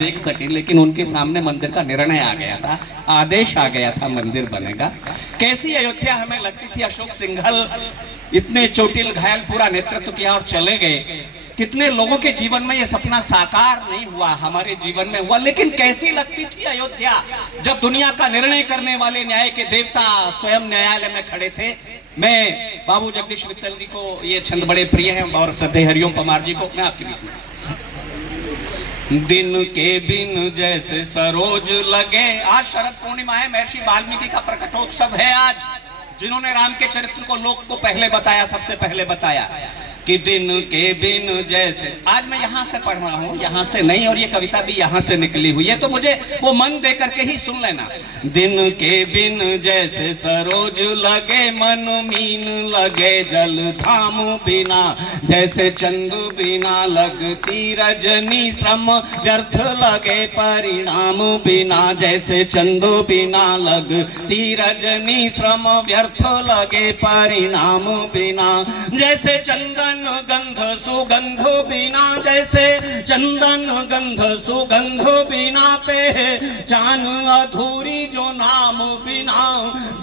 देख सके, लेकिन उनके सामने मंदिर का निर्णय आ गया था, आदेश आ गया था, मंदिर बनेगा। कैसी अयोध्या हमें लगती थी। अशोक सिंघल इतने चोटिल घायल पूरा नेतृत्व किया और चले गए। कितने लोगों के जीवन में ये सपना साकार नहीं हुआ, हमारे जीवन में हुआ। लेकिन कैसी लगती थी अयोध्या जब दुनिया का निर्णय करने वाले न्याय के देवता स्वयं न्यायालय में खड़े थे। मैं बाबू जगदीश मित्तल जी को ये छंद बड़े प्रिय हैं और श्रद्धेय हरिओम पमार जी को मैं आपके बीच में। दिन के बिन जैसे सरोज लगे। आज शरद पूर्णिमा है, महर्षि वाल्मीकि का प्रकटोत्सव है आज, जिन्होंने राम के चरित्र को लोक को पहले बताया, सबसे पहले बताया कि दिन के बिन जैसे। आज मैं यहाँ से पढ़ रहा हूँ, यहाँ से नहीं, और ये कविता भी यहाँ से निकली हुई है, तो मुझे वो मन दे करके ही सुन लेना। दिन के बिन जैसे सरोज लगे, मन मीन लगे जल थाम बिना। जैसे चंदू बिना लगती रजनी, श्रम व्यर्थ लगे परिणाम बिना। जैसे चंदू बिना लगती रजनी, श्रम व्यर्थ लगे परिणाम बिना। जैसे चंदन गंध सुगंध बिना, जैसे चंदन गंध सुगंध बिना पे जान अधूरी जो नाम बिना।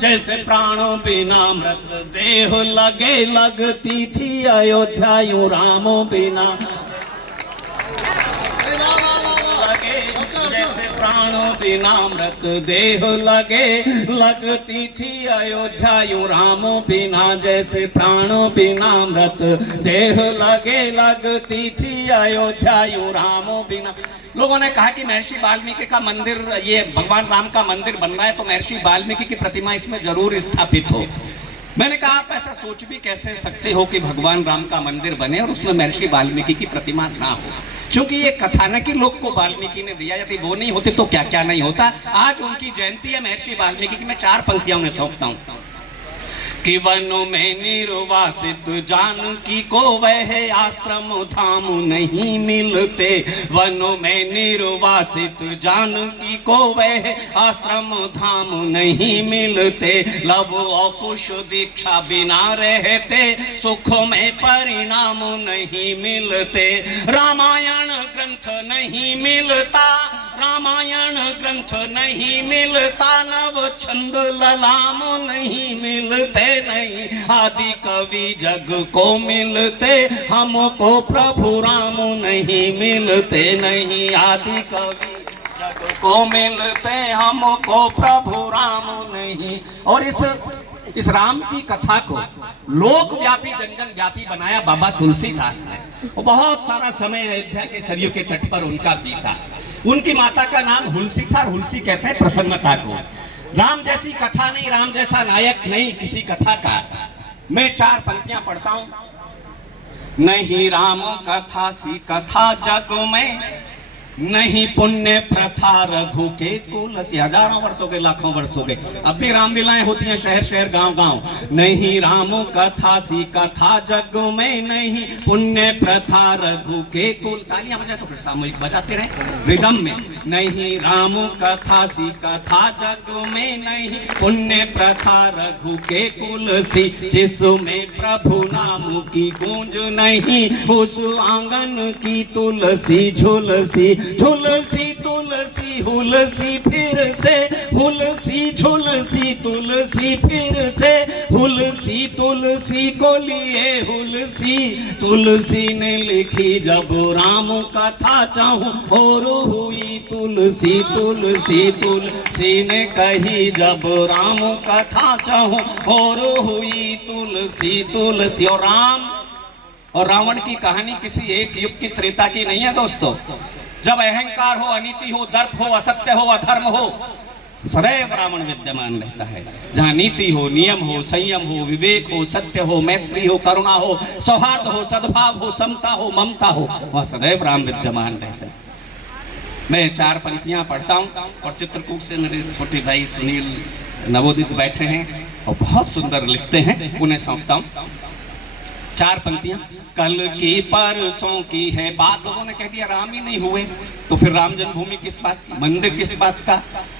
जैसे प्राण बिना मृत देह लगे, लगती थी अयोध्या यूं राम बिना। जैसे प्राण बिना मृत देह लगे, लगती थी अयोध्या यूं राम बिना। जैसे प्राण बिना मृत देह लगे, लगती थी अयोध्या यूं राम बिना। लोगों ने कहा कि महर्षि वाल्मीकि का मंदिर, ये भगवान राम का मंदिर बन रहा है, तो महर्षि वाल्मीकि की प्रतिमा इसमें जरूर स्थापित हो। मैंने कहा आप ऐसा सोच भी कैसे सकते हो कि भगवान राम का मंदिर बने और उसमें महर्षि वाल्मीकि की प्रतिमा ना हो। क्योंकि ये कथानक ही लोक को वाल्मीकि ने दिया, यदि वो नहीं होते तो क्या क्या नहीं होता। आज उनकी जयंती है महर्षि वाल्मीकि की। मैं 4 पंक्तियां उन्हें सौंपता हूं कि वनों में निर्वासित जानकी को वह आश्रम धाम नहीं मिलते। वनों में निर्वासित जानकी को वह आश्रम धाम नहीं मिलते। लव और कुश दीक्षा बिना रहते, सुख में परिणाम नहीं मिलते। रामायण ग्रंथ नहीं मिलता, रामायण ग्रंथ नहीं मिलता। नव छंद ललाम नहीं मिलते, नहीं आदि कवि जग को मिलते। हमको प्रभु राम नहीं मिलते, नहीं आदि कवि जग को मिलते। हमको प्रभु राम नहीं। और इस राम की कथा को लोकव्यापी जन जन व्यापी बनाया बाबा तुलसीदास ने। वो बहुत सारा समय अयोध्या के सरयू के तट पर उनका बीता। उनकी माता का नाम हुलसी था, और हुलसी कहते हैं प्रसन्नता को। राम जैसी कथा नहीं, राम जैसा नायक नहीं किसी कथा का। मैं 4 पंक्तियां पढ़ता हूं। नहीं राम कथा सी कथा जग में, नहीं पुण्य प्रथा रघु के कुल सी। हजारों वर्ष हो गए, लाखों वर्ष हो गए, अब भी रामलीलाएं होती हैं शहर शहर गांव गांव। नहीं राम कथा सी कथा जग में, नहीं पुण्य प्रथा रघु के कुल। तालियां बजाए तो फिर सामूहिक बजाते रहे रिदम में। नहीं राम कथा सी कथा जग में, नहीं पुण्य प्रथा रघु के कुल सी। जिसमें प्रभु नाम की गूंज नहीं, उस आंगन की तुलसी झुलसी। झुलसी तुलसी हुलसी फिर से, हुलसी झुलसी तुलसी फिर से। हुलसी तुलसी को लिए हुलसी, तुलसी ने लिखी जब राम कथा चाहूं और हुई तुलसी। तुलसी तुलसी ने कही जब राम कथा चाहूं और हुई तुलसी। तुलसी और राम और रावण की कहानी किसी एक युग की त्रेता की नहीं है दोस्तों। जब अहंकार हो, अनीति हो, दर्प हो, असत्य हो, अधर्म हो, सदैव रावण विद्यमान रहता है। जहाँ नीति हो, नियम हो, संयम हो, विवेक हो, सत्य हो, मैत्री हो, करुणा हो, सौहार्द हो, सद्भाव हो, समता हो, ममता हो, वहाँ सदैव राम विद्यमान रहता है। मैं 4 पंक्तियां पढ़ता हूँ और चित्रकूट से मेरे छोटे भाई सुनील नवोदित बैठे हैं और बहुत सुंदर लिखते हैं, उन्हें सौंपता हूँ 4 पंक्तियां। कल की परसों की है बात। लोगों ने कह दिया राम ही नहीं हुए, तो फिर राम जन्मभूमि किस बात की, मंदिर किस बात का।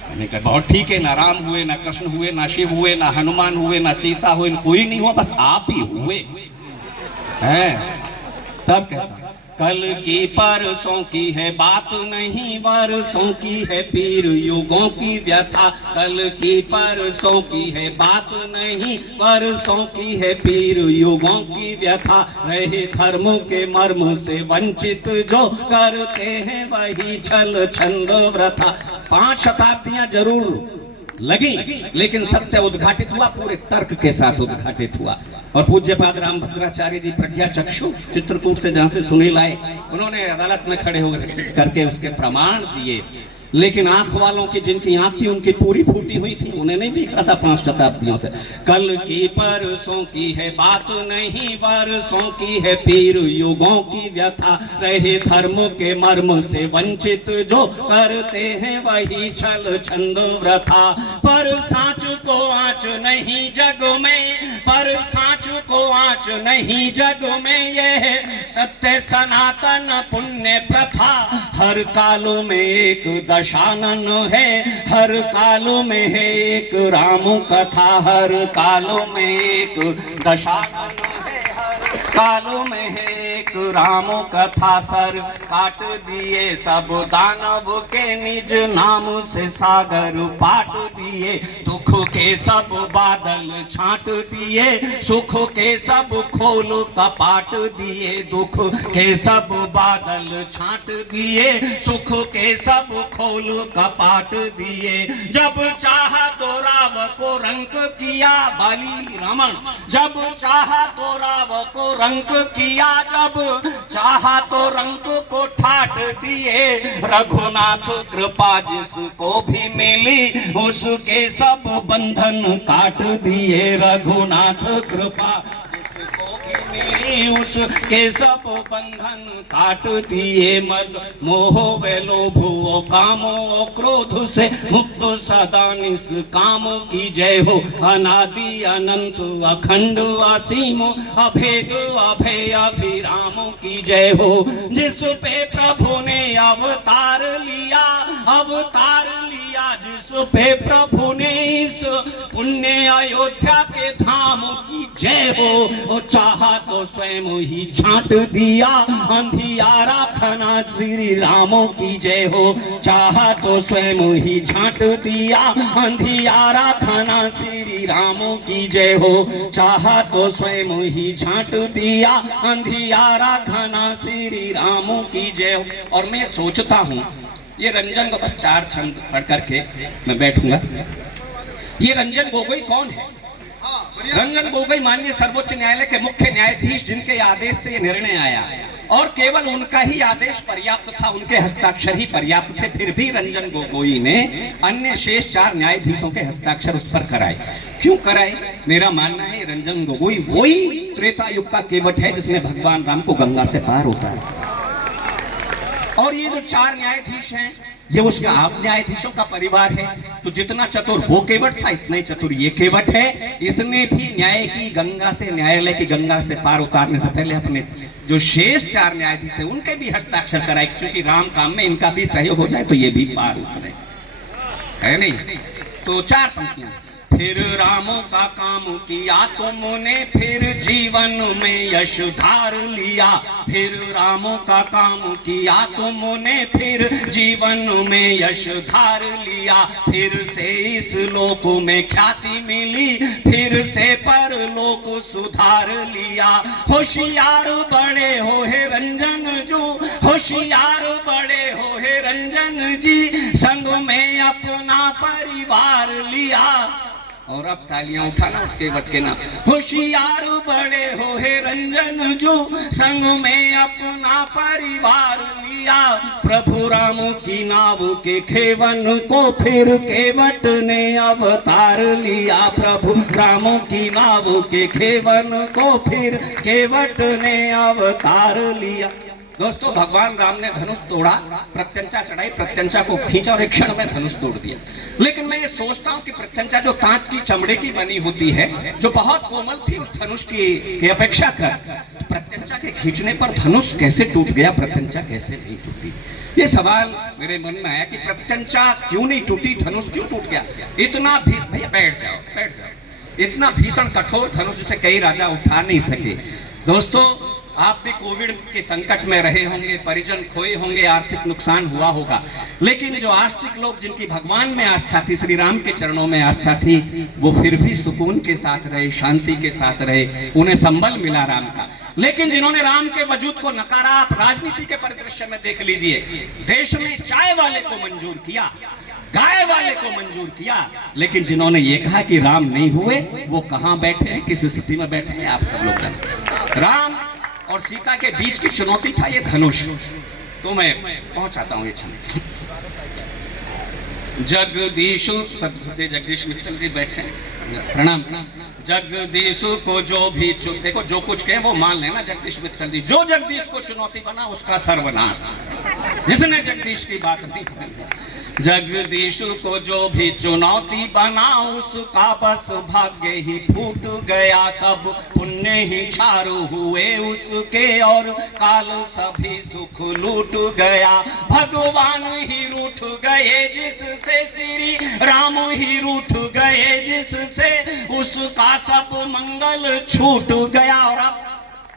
मैंने कहा बहुत ठीक है, ना राम हुए, ना कृष्ण हुए, ना शिव हुए, ना हनुमान हुए, ना सीता हुए, कोई नहीं हुआ, बस आप ही हुए हैं। तब कहता कल की परसों की है बात नहीं, वर्षों की है पीर युगों की व्यथा। कल की परसों की है बात नहीं, वर्षों की है पीर युगों की व्यथा। रहे धर्म के मर्म से वंचित जो, करते हैं वही छल छंद व्रथा। 5 शताब्दियां जरूर लगी, लेकिन सत्य उद्घाटित हुआ, पूरे तर्क के साथ उद्घाटित हुआ। और पूज्यपाद रामभद्राचार्य जी प्रज्ञा चक्षु चित्रकूट से जहां से सुनील आए, उन्होंने अदालत में खड़े होकर करके उसके प्रमाण दिए। लेकिन आंख वालों की, जिनकी आंख थी उनकी पूरी फूटी हुई थी, उन्हें नहीं दिख रहा था 5 शताब्दियों से। कल की परसों की है बात नहीं, वर्षों की है पीर युगों की व्यथा। रहे धर्म के मर्म से वंचित जो, करते हैं वही छल छंद व्रथा। पर साँच को आँच नहीं जग में, पर साँच को आँच नहीं जग में, यह सत्य सनातन पुण्य प्रथा। हर कालों में एक दशानन है, हर कालों में है एक राम कथा। हर कालों में एक दशानन है, हर कालों में है एक राम कथा। सर काट दिए सब दानव के, निज नाम से सागर पाट दिए। दुख के सब बादल छाट दिए, सुख के सब खोल कपाट दिए। दुख के सब बादल छाट दिए, सुख के सब खोल कपाट दिए। जब चाहा तो राव को रंक किया बलि रमन, जब चाहा तो राव को रंक किया, जब चाहा तो रंक को ठाट दिए। रघुनाथ कृपा जिसको भी मिली, उसके सब बंधन काट दिए। रघुनाथ कृपा उसके सब बंधन काट दिए। मद मोह व लोभ कामो क्रोध से मुक्त सदा निष्काम की जय हो। अनादि अनंत अखंड असीम अभेद अभय अभिराम की जय हो। जिस पे प्रभु ने अवतार लिया, अवतार लिया जिस पे प्रभु ने, इस पुण्य अयोध्या के धाम की जय हो। चाहा तो स्वयं ही छांट दिया, अंधियारा खना श्री राम की जय हो। चाहा तो स्वयं ही छांट दिया, अंधियारा खना श्री राम की जय हो। चाहा तो स्वयं ही छांट दिया, अंधियारा घना श्री राम की जय हो। और मैं सोचता हूँ, ये रंजन को बस 4 छंद पढ़ करके मैं बैठूंगा। ये रंजन गोगोई कौन है? रंजन गोगोई माननीय सर्वोच्च न्यायालय के मुख्य न्यायाधीश, जिनके आदेश से ये निर्णय आया और केवल उनका ही आदेश पर्याप्त था, उनके हस्ताक्षर ही पर्याप्त थे। फिर भी रंजन गोगोई ने अन्य शेष 4 न्यायाधीशों के हस्ताक्षर उस पर कराए। क्यों कराए? मेरा मानना है रंजन गोगोई वही त्रेता युग का केवट है जिसने भगवान राम को गंगा से पार उतारा। और ये जो 4 न्यायाधीश हैं, ये उसका आप न्यायाधीशों का परिवार है। तो जितना चतुर वो केवट था, इतना ही चतुर ये केवट है। इसने भी न्याय की गंगा से, न्यायालय की गंगा से पार उतारने से पहले अपने जो शेष 4 न्यायाधीश है उनके भी हस्ताक्षर कराए, क्योंकि राम काम में इनका भी सहयोग हो जाए तो ये भी पार उतरे, है नहीं? तो 4 पंक्तियां। फिर राम का काम किया तुमने, फिर जीवन में यश धार लिया। फिर राम का काम किया तुमने, फिर जीवन में यश धार लिया। फिर से इस लोक में ख्याति मिली, फिर से परलोक सुधार लिया। होशियार बड़े हो हे रंजन जो, होशियार बड़े हो हे रंजन जी, संग में अपना परिवार लिया। और अब तालियां उठाना उसके वक्त के नाम। होशियार बड़े हो हे रंजन जो, संग में अपना परिवार लिया। प्रभु राम की नाव के खेवन को, फिर केवट ने अवतार लिया। प्रभु राम की नाव के खेवन को, फिर केवट ने अवतार लिया। दोस्तों, भगवान राम ने धनुष तोड़ा, प्रत्यंचा चढ़ाई, प्रत्यंचा को खींचा और एक क्षण में धनुष तोड़ दिया। लेकिन मैं ये सोचता हूँ कि प्रत्यंचा जो कांच की चमड़े की बनी होती है, जो बहुत कोमल थी उस धनुष की अपेक्षा कर, तो प्रत्यंचा के खींचने पर धनुष कैसे टूट गया, प्रत्यंचा कैसे नहीं टूटी? ये सवाल मेरे मन में आया कि प्रत्यंचा क्यों नहीं टूटी, धनुष क्यों टूट गया? इतना भी, भैया बैठ जाओ, बैठ जाओ। इतना भीषण कठोर धनुष जिसे कई राजा उठा नहीं सके। दोस्तों, आप भी कोविड के संकट में रहे होंगे, परिजन खोए होंगे, आर्थिक नुकसान हुआ होगा, लेकिन जो आस्तिक लोग जिनकी भगवान में आस्था थी, श्री राम के चरणों में आस्था थी, वो फिर भी सुकून के साथ रहे, शांति के साथ रहे, उन्हें संबल मिला राम का। लेकिन जिन्होंने राम के वजूद को नकारा, आप राजनीति के परिदृश्य में देख लीजिए, देश में चाय वाले को मंजूर किया, गाय वाले को मंजूर किया, लेकिन जिन्होंने ये कहा कि राम नहीं हुए, वो कहां बैठे हैं, किस स्थिति में बैठे हैं, आप सब लोग जानते। राम और सीता के बीच की चुनौती था ये धनुष। तो मैं पहुंचाता हूं ये छंद। जगदीश सत्य जगदीश मित्तल जी बैठे, प्रणाम। जगदीश को जो भी देखो, जो कुछ कहे वो मान लेना जगदीश मित्तल जी। जो जगदीश को चुनौती बना उसका सर्वनाश, जिसने जगदीश की बात नहीं मानी। जगदीश को जो भी चुनौती बना उसका बस भाग्य ही फूट गया, सब पुण्य ही चारू हुए उसके और काल सभी सुख लूट गया। भगवान ही रूठ गए जिससे, श्री राम ही रूठ गए जिससे, उसका सब मंगल छूट गया। और अब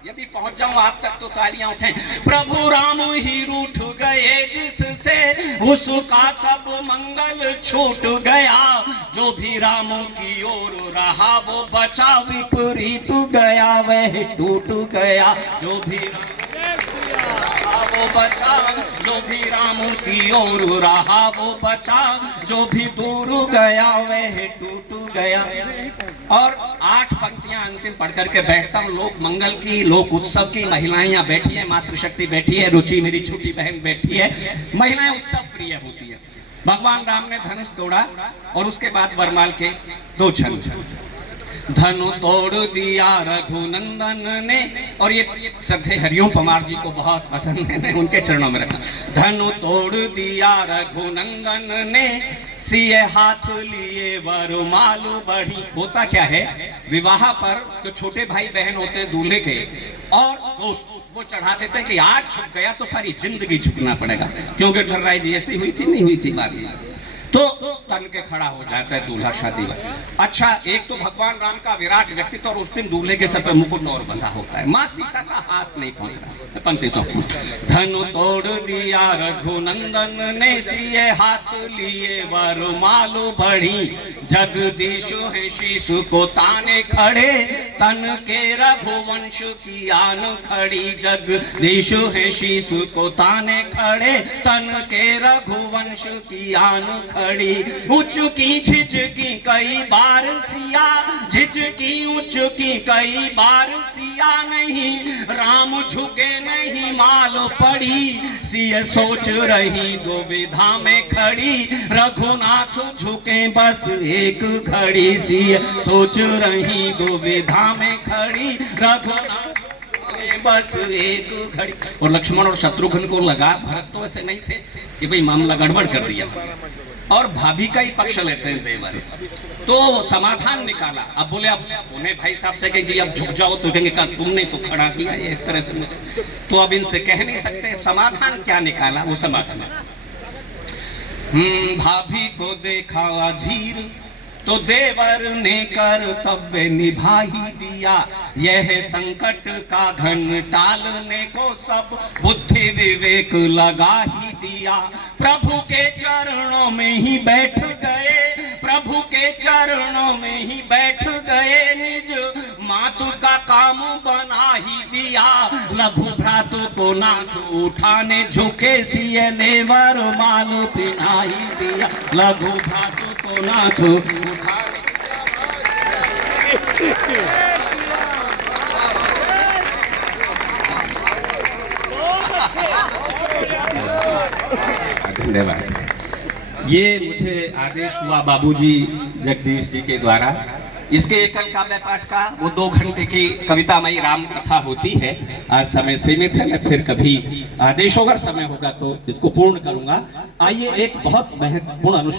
यदि पहुंच जाऊं आप तक तो तालियां उठें। प्रभु राम ही रूठ गए जिससे, उसका सब मंगल छूट गया। जो भी राम की ओर रहा वो बचा, विपरीत गया वह टूट गया। जो भी वो बचा, जो भी राम की ओर रहा वो बचा, जो भी दूर गया वह टूट गया। और 8 पंक्तियां अंतिम पढ़ करके बैठता हूँ। लोक मंगल की, लोक उत्सव की, महिलाएं यहाँ बैठी है, मातृशक्ति बैठी है, रुचि मेरी छोटी बहन बैठी है। महिलाएं उत्सव प्रिय होती है। भगवान राम ने धनुष तोड़ा और उसके बाद वरमाल के 2 छंद। धनु तोड़ दिया रघुनंदन ने, और ये श्रद्धे हरिओम पमार जी को बहुत पसंद है, उनके चरणों में रखा। धनु तोड़ दिया रघुनंदन ने, सिए हाथ लिए वरमाल बढ़ी। होता क्या है, विवाह पर जो छोटे भाई बहन होते हैं दूल्हे के, और वो चढ़ा देते हैं कि आज झुक गया तो सारी जिंदगी झुकना पड़ेगा, क्योंकि ढर्राई जी ऐसी हुई थी, नहीं हुई थी बात, तो तन के खड़ा हो जाता है दूल्हा शादी में। अच्छा, एक तो भगवान राम का विराट व्यक्तित्व, और उस दिन दूल्हे के सर पे मुकुट और बंधा होता है। माँ सीता का हाथ नहीं पहुंच रहा। पंक्ति सौ। धनु तोड़ दिया रघुनंदन ने, सिए हाथ लिए वरमाल बढ़ी। जगदीश है शीश को ताने खड़े, तन के रघुवंश की आन खड़ी। जगदीश है शीश को ताने खड़े, तन के रघुवंश की आन खड़ी। उचकी झिझकी कई बार सिया, झिझकी उचकी कई बार सिया, नहीं राम झुके नहीं माल पड़ी। सिय सोच रही दुविधा में खड़ी, रघुनाथ झुके बस एक घड़ी। सिय सोच रही दुविधा में खड़ी, रघुनाथ बस एक घड़ी। और लक्ष्मण और शत्रुघ्न को लगा, भरत तो ऐसे नहीं थे कि भाई मामला गड़बड़ कर दिया, और भाभी का ही पक्ष लेते हैं देवर, तो समाधान निकाला। अब बोले, अब उन्हें भाई साहब से कहें जी अब झुक जाओ, तो कहेंगे कहा तुमने तो खड़ा किया ये इस तरह से मुझे, तो अब इनसे कह नहीं सकते। समाधान क्या निकाला, वो समाधान भाभी को देखा अधीर, तो देवर ने कर्तव्य निभा ही दिया। यह संकट का घन टालने को सब बुद्धि विवेक लगा ही दिया। प्रभु के चरणों में ही बैठ गए, प्रभु के चरणों में ही बैठ गए। निज मातु का काम बना ही दिया। लघु भ्रातु को नाथ उठाने झुके, सिए ने वरमाल पिना ही दिया। लघु भ्रातु को नाथ उठाने। धन्यवाद। ये मुझे आदेश हुआ बाबूजी जगदीश जी के द्वारा। इसके एकल काव्य पाठ का वो 2 घंटे की कवितामयी राम कथा होती है। आज समय सीमित है, मैं फिर कभी आदेश होगा, समय होगा तो इसको पूर्ण करूंगा। आइए एक बहुत महत्वपूर्ण अनुष्ठान